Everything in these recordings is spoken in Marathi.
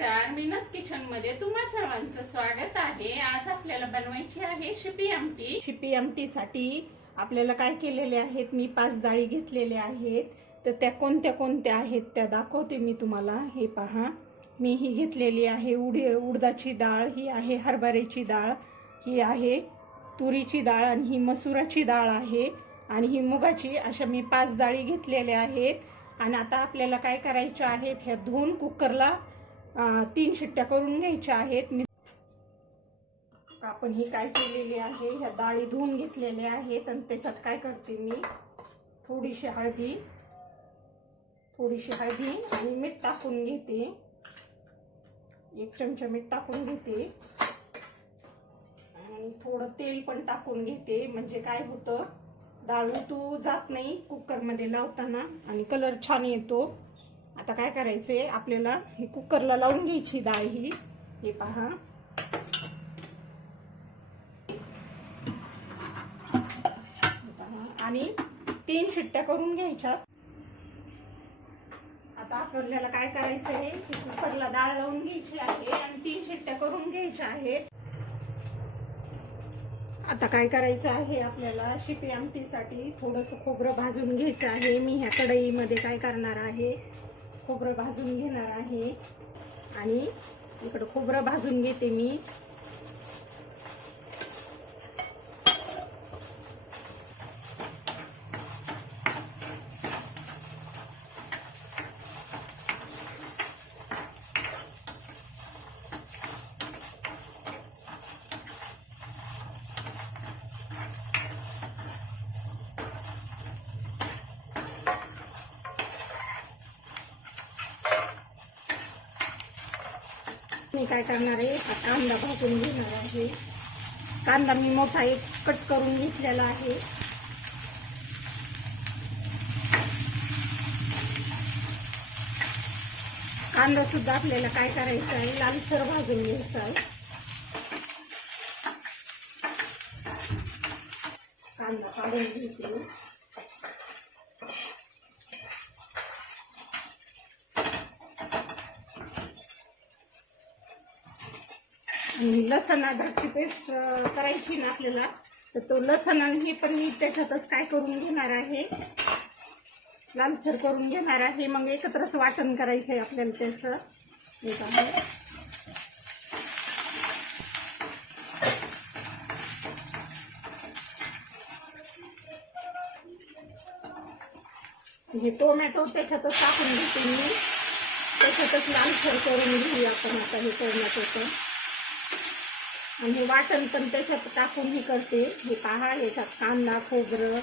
नमस्कार मीनस किचनमध्ये तुम्हा सर्वांचं स्वागत आहे. आज आपल्याला बनवायची आहे शिपी आमटी. शिपी आमटीसाठी आपल्याला काय केलेले आहेत? मी पाच डाळी घेतलेल्या आहेत. तर त्या कोणत्या कोणत्या आहेत त्या दाखवते मी तुम्हाला. हे पहा. मी ही घेतलेली आहे उडी उडदाची डाळ ही आहे हरभऱ्याची डाळ ही आहे तुरीची डाळ आणि ही मसुराची डाळ आहे आणि ही मुगाची. अशा मी पाच डाळी घेतलेल्या आहेत. आणि आता आपल्याला काय करायच्या आहेत ह्या धुवून कुकरला तीन शिट्ट्या करून घ्यायच्या आहेत. मी आपण ही काय केलेली आहे? ह्या डाळी धुवून घेतलेल्या आहेत आणि त्याच्यात काय करते मी? थोडीशी हळदी थोडीशी हळदी आणि मीठ टाकून घेते. एक चमचा मीठ टाकून घेते. आणि थोडं तेल पण टाकून घेते. म्हणजे काय होतं? डाळ उतू जात नाही कुकरमध्ये लावताना आणि कलर छान येतो. आता काय करायचंय? आपल्याला हे कुकरला लावून घ्यायची डाळ ही. हे पहा. आणि तीन शिट्ट्या करून घ्यायच्या. आता आपल्याला काय करायचं आहे कुकरला डाळ लावून घ्यायची आहे आणि तीन शिट्ट्या करून घ्यायच्या आहेत. आता काय करायचं आहे? आपल्याला शिपी आमटीसाठी थोडंसं खोबरं भाजून घ्यायचं आहे. मी ह्या कढईमध्ये काय करणार आहे? खोबरं भाजून घेणार आहे. आणि इकडं खोबरं भाजून घेते मी. मी काय करणार आहे? हा कांदा भाजून घेणार आहे. कांदा मी मोठा एक कट करून घेतलेला आहे. कांदा सुद्धा आपल्याला काय करायचं आहे? लालसर भाजून घ्यायचा आहे. कांदा काढून घेते आणि लसण अद्रकची पेस्ट करायची ना आपल्याला. तर तो लसण हे पण मी त्याच्यातच काय करून घेणार आहे? लालसर करून घेणार आहे. मग एकत्रच वाटण करायचं आहे आपल्याला त्याचं. एक आहे हे टोमॅटो त्याच्यातच टाकून घेते मी. त्याच्यातच लालसर करून घेऊया आपण आता हे टोमॅटोचं. आणि हे वाटण पण त्याच्यात टाकून हे करते. हे पहा याच्यात कांदा खोबरं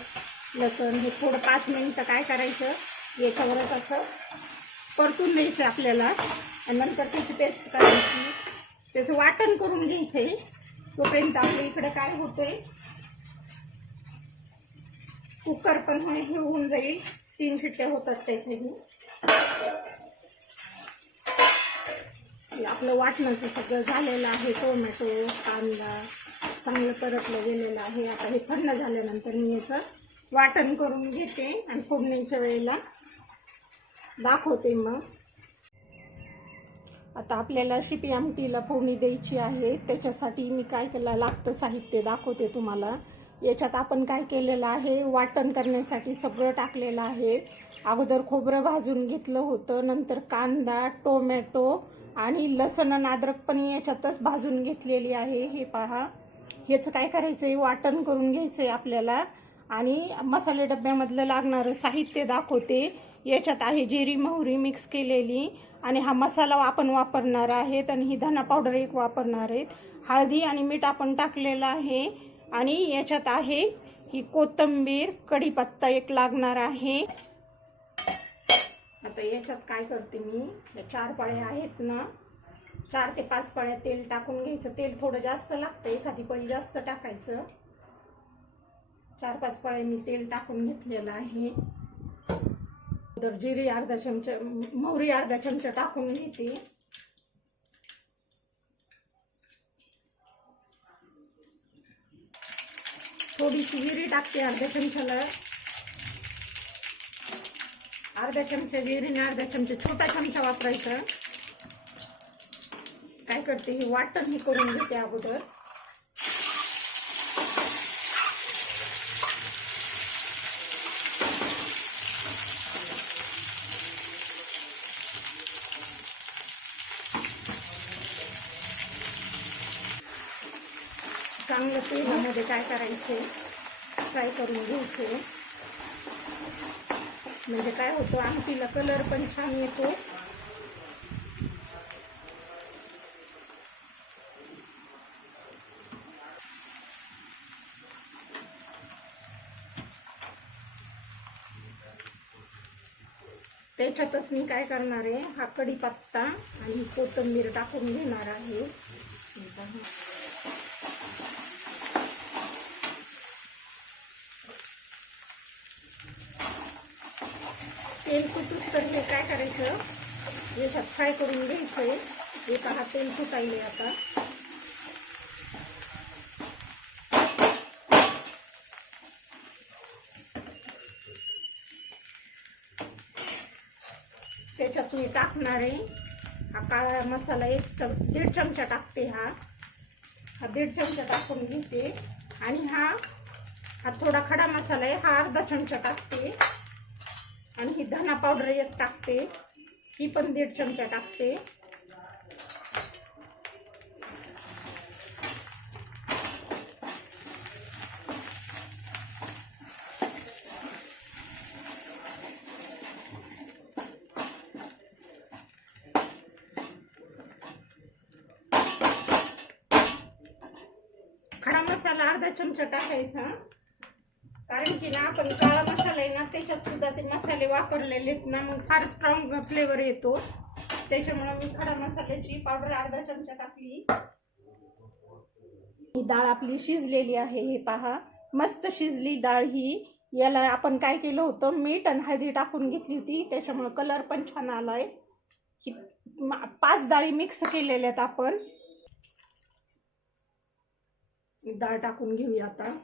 लसण हे थोडं पाच मिनिटं काय करायचं याच्यावरच असं परतून द्यायचं आपल्याला. आणि नंतर त्याची पेस्ट करायची त्याचं वाटण करून घ्यायचंय. तोपर्यंत आपल्या इकडे काय होतंय कुकर पण हे होऊन जाईल. तीन शिट्ट्या होतात त्याच्याही आपलं वाटणाचं सगळं झालेलं आहे टोमॅटो कांदा चांगलं परतलं गेलेलं आहे. आता हे थंड झाल्यानंतर मी याचं वाटण करून घेते आणि फोडणीच्या वेळेला दाखवते मग. आता आपल्याला शिपी आमटीला फोडणी द्यायची आहे. त्याच्यासाठी मी काय केलं लागतं साहित्य दाखवते तुम्हाला. याच्यात आपण काय केलेलं आहे वाटण करण्यासाठी सगळं टाकलेलं आहे. अगोदर खोबरं भाजून घेतलं होतं नंतर कांदा टोमॅटो आणि लसण आणि अद्रक पण याच्यातच भाजून घेतलेली आहे. हे पहा. याचं काय करायचं आहे वाटण करून घ्यायचं आहे आपल्याला. आणि मसाले डब्यामधलं लागणारं साहित्य दाखवते. याच्यात आहे जिरी मोहरी मिक्स केलेली. आणि हा मसाला आपण वापरणार आहेत आणि ही धना पावडर एक वापरणार आहेत. हळदी आणि मीठ आपण टाकलेलं आहे. आणि याच्यात आहे ही कोथिंबीर कढीपत्ता एक लागणार आहे. आता याच्यात काय करते मी? या चार पळ्या आहेत ना चार ते पाच पळ्या तेल टाकून घ्यायचं. तेल थोडं जास्त लागतं एखादी पळी जास्त टाकायचं. चार पाच पळ्या मी तेल टाकून घेतलेलं आहे. तर जिरी अर्धा चमचा मोहरी अर्धा चमचा टाकून घेते. थोडीशी जिरी टाकते अर्ध्या चमच्याला अर्धा चमचा जिरीने अर्धा चमचा छोटा चमचा वापरायचा. काय करते ही वाटण ही करून घेते अगोदर. चांगलं तेलामध्ये काय करायचे फ्राय करून घ्यायचे. म्हणजे काय होतं आमटीला कलर पण छान येतो. त्याच्यातच मी काय करणार आहे हा कढीपत्ता आणि कोथिंबीर टाकून घेणार आहे. तेल फुटूस तर काय करायचं? हे फ्राय करून घ्यायचंय हे पहा तेल फुटायले आता. त्याच्यात मी टाकणार आहे. हा काळा मसाला एक चम दीड चमचा टाकते हा. हा दीड चमचा टाकून घेते. आणि हा हा थोडा खडा मसाला आहे हा अर्धा चमचा टाकते. आणि ही धना पावडर एक टाकते. ही पण दीड चमचा टाकते. खडा मसाला अर्धा चमचा टाकायचा. कारण की ना आपण काळा मसाला आहे ना त्याच्यात सुद्धा ते मसाले वापरलेले आहेत ना मग फार स्ट्रॉंग फ्लेवर येतो. त्याच्यामुळे मी खडा मसाल्याची पावडर अर्धा चमचा टाकली. ही डाळ आपली शिजलेली आहे हे पहा. मस्त शिजली डाळ ही. याला आपण काय केलं होतं? मीठ आणि हळदी टाकून घेतली होती. त्याच्यामुळे कलर पण छान आलाय. ही पाच डाळी मिक्स केलेल्या आहेत आपण. डाळ टाकून घेऊया आता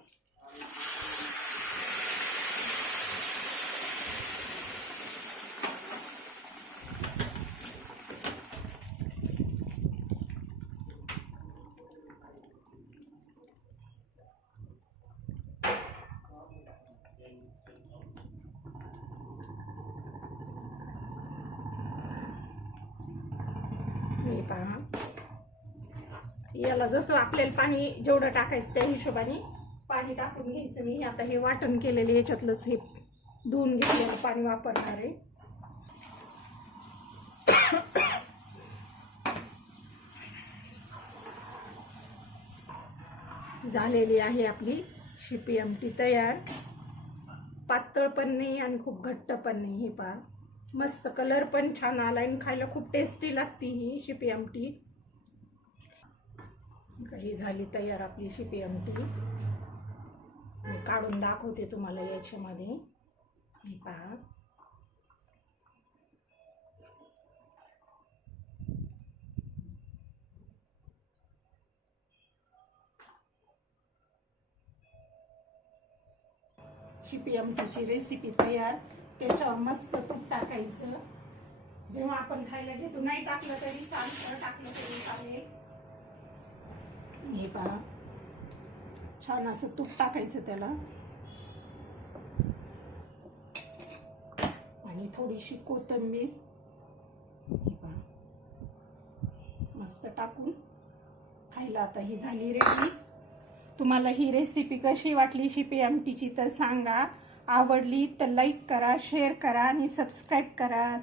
हे पहा याला जसं आपल्याला पाणी जेवढं टाकायचं त्या हिशोबाने पाणी टाकून घ्यायचं. मी आता हे वाटण केलेलं याच्यातलंच हे धुवून घेतलेलं पाणी वापरणार आहे. झालेली आहे आपली शिपी आमटी तयार. पातळ पण नाही आणि खूप घट्ट पण नाही हे पा मस्त कलर पण छान आला आणि खायला खूप टेस्टी लागती ही शिपी आमटी. ही झाली तयार आपली शिपी आमटी. मी काढून दाखवते तुम्हाला याच्यामध्ये. हे पहा. शिपी आमटीची रेसिपी तयार. त्याच्यावर मस्त तूप टाकायचं. जेव्हा आपण खायला घेतो नाही टाकलं तरी चालतं टाकलं तरी चालेल. हे पहा. छान असं तूप टाकायचं त्याला. आणि थोडीशी कोथिंबीर. हे पहा. मस्त टाकून. खायला आता ही झाली रेडी. तुम्हाला ही रेसिपी कशी वाटली शिपी आमटीची तर सांगा. आवडली तर लाईक करा शेअर करा आणि सबस्क्राईब करा.